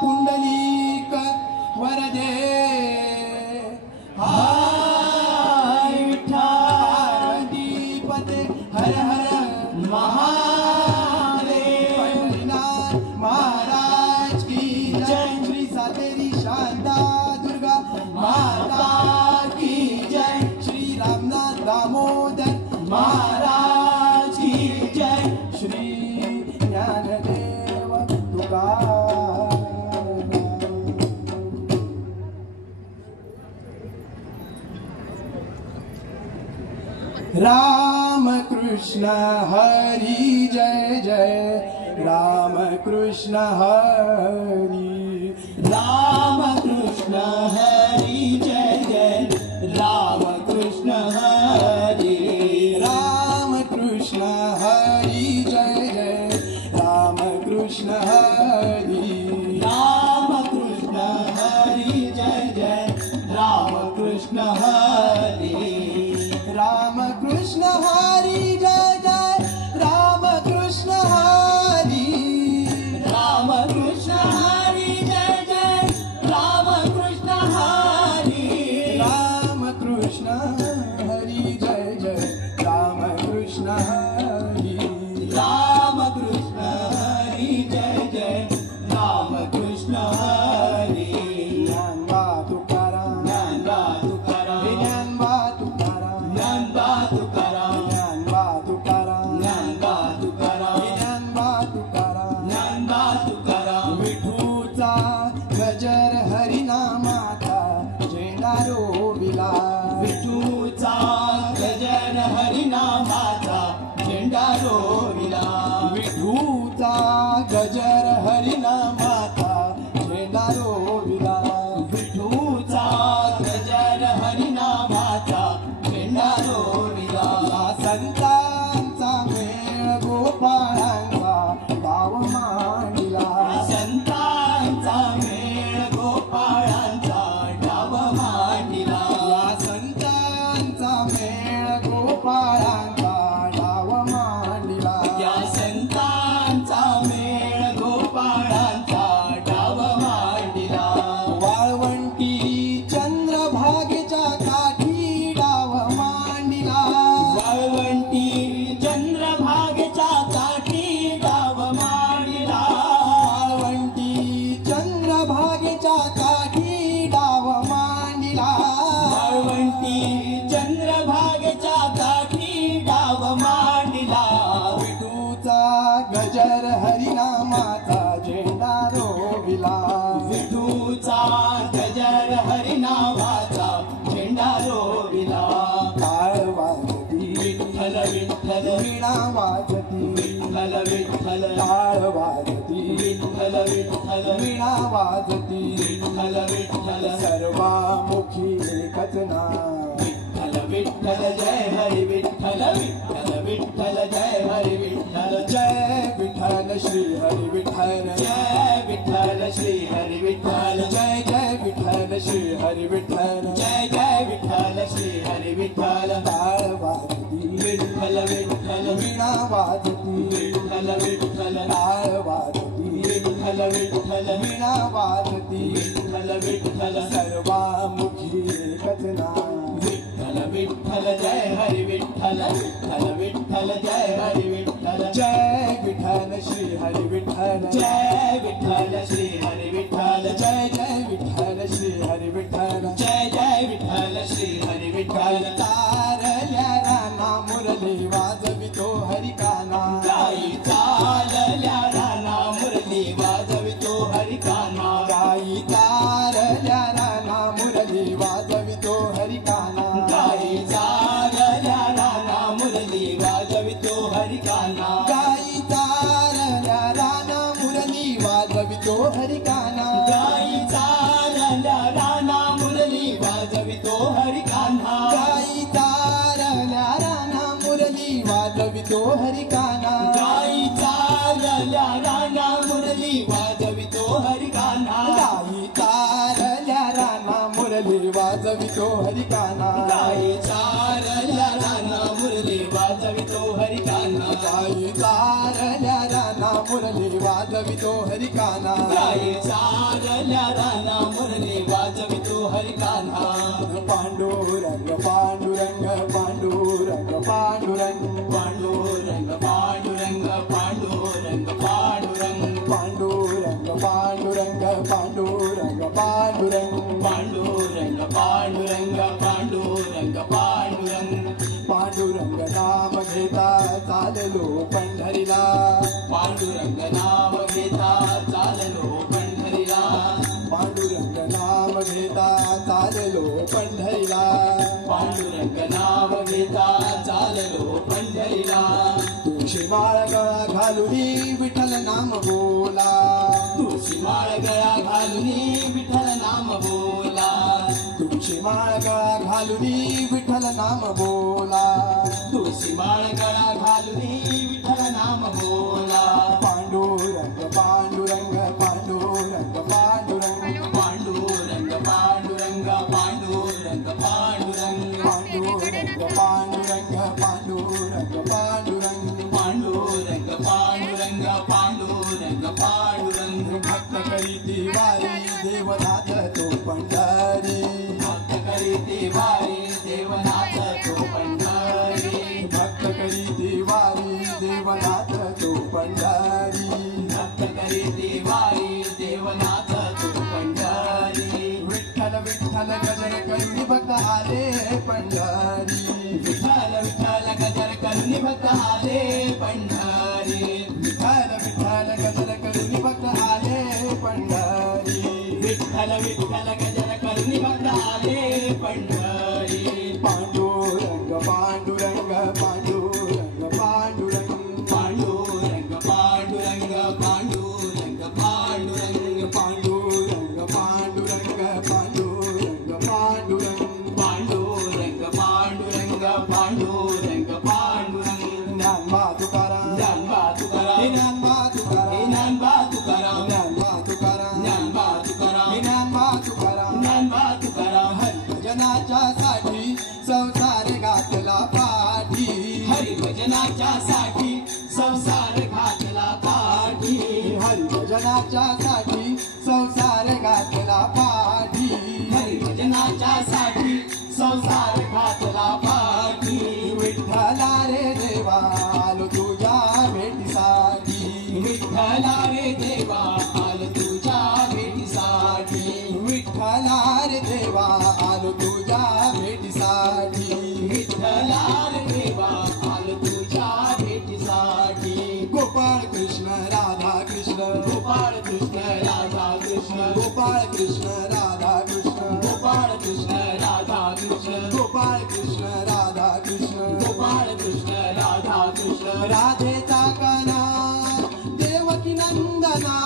पुंडलिक वरदे हाय विठ्ठलपते हर हर महादेव पंढरीनाथ महाराज की जय श्री सातेरी शांता दुर्गा माता की जय श्री रामनाथ दामोदर महाराज की जय श्री ज्ञानदेव तुकाराम राम कृष्ण हरि जय जय राम कृष्ण हरि राम कृष्ण हरि जय जय राम कृष्ण हरि राम कृष्ण हरि जय जय राम कृष्ण हरि राम कृष्ण हरि जय जय राम कृष्ण हरि राम कृष्ण हरि जय जय राम कृष्ण हरि राम कृष्ण हरि जय जय राम कृष्ण हरि राम कृष्ण हरि जय जय राम कृष्ण हरि राम कृष्ण हरि जय जय राम कृष्ण हरि ज्ञानबा तुकाराम ज्ञानबा तुकाराम ज्ञानबा तुकाराम ज्ञानबा तुकाराम ज्ञानबा तुकाराम ज्ञानबा तुकाराम ज्ञानबा तुकाराम ज्ञानबा तुकाराम विठूचा गजर हरिनामाचा झेंडारो विला विठूचा गजर हरिनामाचा झेंडारो विला विठूचा गजर हरिनामाचा झेंडारो विला विठूचा गजर हरिनामाचा झेंडारो विला संतांचा मेळ गोपाळांचा डाव मांडला संतांचा मेळ गोपाळांचा डाव मांडला या संतांचा मेळ गोपाळांचा डाव मांडला या संतांचा मेळ गोपाळांचा डाव मांडला वाळवंटी चंद्रभागेच्या काठी डाव मांडला वाळवंटी चंद्रभागेच्या काठी डाव मांडला वाळवंटी चंद्रभागेच्या काठी डाव मांडला वाळवंटी चंद्रभागेच्या काठी डाव मांडला विठूचा गजर हरिनामाचा झेंडा रोविला विठूचा गजर हरिनामाचा झेंडा रोविला टाळ वाजती विठ्ठल विठ्ठल वीणा वाजती विठ्ठल विठ्ठल टाळ वाजती विठ्ठल विठ्ठल वीणा वाजती विठ्ठल विठ्ठल सर्वामुखी एकच नाम विठ्ठल विठ्ठल जय हरी विठ्ठल विठ्ठल विठ्ठल जय हरी विठ्ठल जय विठ्ठल श्री हरी विठ्ठल जय विठ्ठल श्री हरी विठ्ठल जय जय विठ्ठल श्री हरी विठ्ठल जय जय विठ्ठल श्री हरी विठ्ठल टाळ वाजती विठ्ठल विठ्ठल वीणा वाजती विठ्ठल विठ्ठल टाळ वाजती विठ्ठल विठ्ठल वीणा वाजती विठ्ठल विठ्ठल सर्वामुखी एकच नाम विठ्ठल विठ्ठल जय हरी विठ्ठल विठ्ठल विठ्ठल जय हरी विठ्ठल जय विठ्ठल श्री हरी विठ्ठल जय विठ्ठल श्री हरी विठ्ठल जय जय विठ्ठल श्री हरी विठ्ठल जय जय विठ्ठल श्री हरी विठ्ठल तारल्या राना मुरली वाजवितो हरिकाना गाई चालल्या राना मुरली वाजवितो हरिकाना गाई तारल्या राना मुरली वाजवितो हरिकाना गाई चालल्या राना मुरली वाजवितो हरिकाना गाई चालल्या राना मुरली वाजवितो हरिकाना गाई चालल्या राना मुरली वाजवितो हरिकाना गाई चालल्या राना मुरली वाजवितो हरिकाना गाई चालल्या राना मुरली वाजवितो हरिकाना गाई चालल्या राना मुरली वाजवितो हरिकाना गाई चालल्या राना मुरली वाजवितो हरिकाना गाई चालल्या राना मुरली वाजवितो हरिकाना गाई चाल पांडुरंग पांडुरंग पांडुरंग पांडुरंग पांडुरंग पांडुरंग पांडुरंग पांडुरंग पांडुरंग पांडुरंग पांडुरंग पांडुरंग पांडुरंग पांडुरंग पांडुरंग पांडुरंग पांडुरंग नाम घेता चाललो पंढरीला पांडुरंग नाम घेता चाललो पंढरीला पांडुरंग नाम घेता चाललो पंढरीला पांडुरंग नाम घेता चाललो पंढरीला तुळशी माळ गळा घालुनी विठ्ठल नाम बोला तुळशी माळ गळा घालुनी विठ्ठल नाम बोला तुळशी माळ गळा घालुनी विठ्ठल नाम बोला तुळशी माळ गळा घालुनी विठ्ठल नाम बोला पांडुरंग पांडुरंग पांडुरंग पांडुरंग पांडुरंग पांडुरंग पांडुरंग पांडुरंग पांडुरंग पांडुरंग पांडुरंग पांडुरंग पांडुरंग पांडुरंग पांडुरंग पांडुरंग भक्त करीती वारी देवनाथ तो पंढरी भक्त करीती वारी देवनाथ तो पंढरी भक्त करीती वारी देवनाथ तो पंढरी भक्त करीती वारी देवनाथ तो पंढरी विठ्ठल विठ्ठल गजर करुणी भक्त आले पंढरी विठ्ठल विठ्ठल गजर करुणी भक्त आले पंढरी विठ्ठल विठ्ठल गजर करुणी भक्त आले पंढरी विठ्ठल विठ्ठल गजर करुणी भक्त आले पंढरी पांडुरंग पांडुरंग पांडुरंग पांडुरंग पांडुरंग पांडुरंग पांडुरंग पांडुरंग पांडुरंग पांडुरंग पांडुरंग पांडुरंग पांडुरंग पांडुरंग पांडुरंग पांडुरंग ज्ञानबा तुकाराम ज्ञानबा तुकाराम ज्ञानबा तुकाराम ज्ञानबा तुकाराम ज्ञानबा तुकाराम ज्ञानबा तुकाराम ज्ञानबा तुकाराम ज्ञानबा तुकाराम हरिभजनाच्या साठी संसार घातला पाठी हरिभजनाच्या साठी संसार घातला पाठी हरिभजनाच्या साठी संसार घातला पाठी हरिभजनाच्या साठी संसार घातला पाठी विठ्ठला रे देवा आलो तुझ्या भेटीसाठी विठ्ठला रे देवा आलो तुझ्या भेटीसाठी विठ्ठला रे देवा आलो तुझ्या भेटीसाठी विठ्ठला रे देवा आलो तुझ्या भेटीसाठी गोपाळ कृष्ण राधा कृष्ण गोपाळ कृष्ण राधा कृष्ण गोपाळ कृष्ण राधा कृष्ण गोपाळ कृष्ण राधा कृष्ण गोपाळ कृष्ण राधा कृष्ण गोपाळ कृष्ण राधा कृष्ण राधेचा काना देवकी नंदना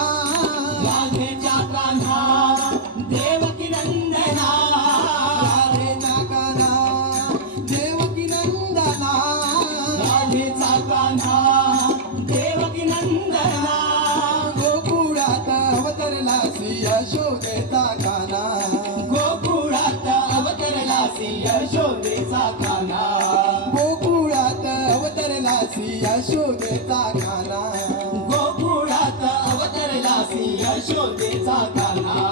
राधेच्या कान्हा देवकी नंदना राधेचा काना देवकी नंदना राधेचा कान्हा देवकी नंदना गोकुळात अवतरला श्री यशोदेचा काना गोकुळात अवतरला श्री यशोदेचा कान्हा गोकुळात अवतरला श्री यशोदेचा काना गोकुळात अवतरला श्री यशोदेचा कान्हा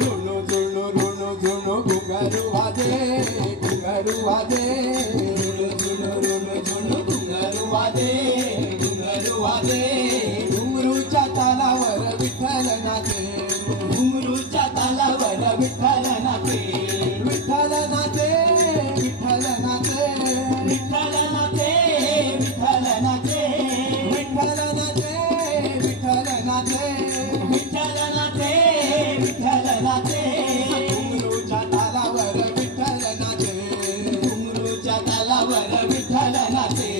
रुणू झुणू रुणू झुणू घुंगारू वाजे घुंगारू वाजे घुंगरू वादे घुंगरू वादे घुंगरूच्या तालावर विठ्ठल नाचे घुंगरूच्या तालावर विठ्ठल नाचे विठ्ठल नाचे विठ्ठल नाचे विठ्ठल नाचे विठ्ठल नाचे विठ्ठल नाचे विठ्ठल नाचे विठ्ठल नाचे विठ्ठल नाचे घुंगरूच्या तालावर विठ्ठल नाचे घुंगरूच्या तालावर विठ्ठल नाचे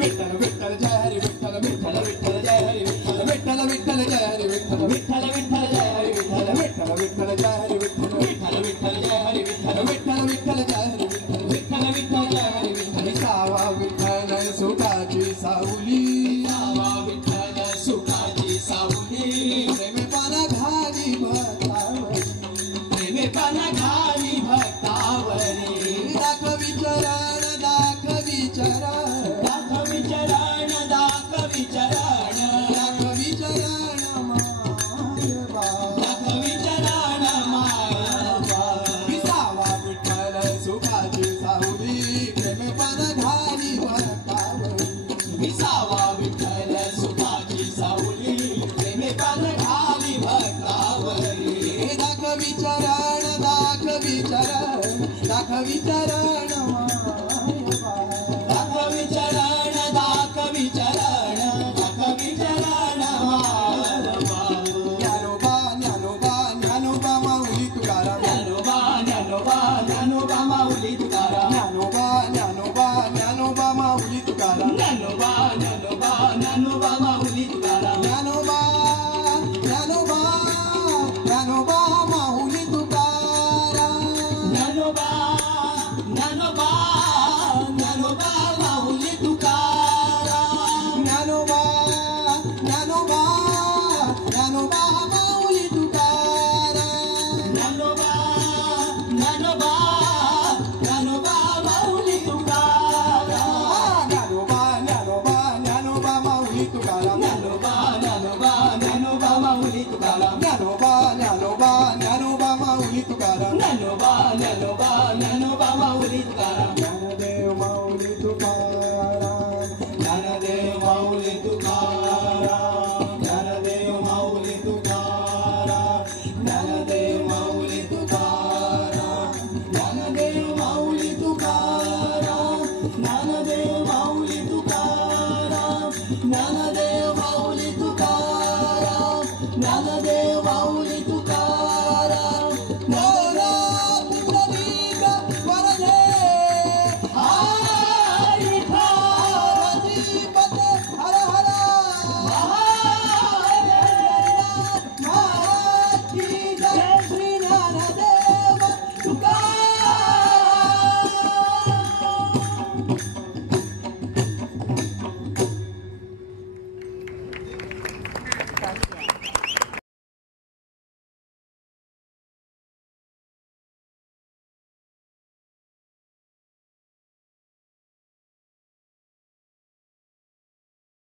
विठ्ठल विठ्ठल जय हरी विठ्ठल विठ्ठल विठ्ठल जय हरी विठ्ठल विठ्ठल विठ्ठल जय हरी विठ्ठल विठ्ठल विठ्ठल जय हरी विठ्ठल विठ्ठल विठ्ठल जय हरी विठ्ठल विठ्ठल विठ्ठल जय हरी विठ्ठल विठ्ठल विठ्ठल जय हरी विठ्ठल विठ्ठल विठ्ठल जय हरी विठ्ठल सावा विठ्ठल सुखाची सावली सावा विठ्ठल सुखाची सावली प्रेमे पाना घाली भक्तावरी प्रेमे पाना घाली भक्तावरी दाखवी चरण दाखवी चरण दाखवी चरण दाखवी चरण दाखवी चरण मायबा दाखवी चरण मायबा सावा विठ्ठल सुख विचरण दाखवी चरण दाखवी चरण दाखवी चरण दाखवी चरण दाखवी चरण ज्ञानोबा ज्ञानोबा ज्ञानोबा माऊली तुकाराम ज्ञानोबा ज्ञानोबा ज्ञानोबा माऊली तुकाराम ज्ञानोबा ज्ञानोबा ज्ञानोबा माऊली तुकाराम ज्ञानोबा ज्ञानोबा ज्ञानोबा माऊली तुकाराम ज्ञानोबा ज्ञानोबा ज्ञानोबा माऊली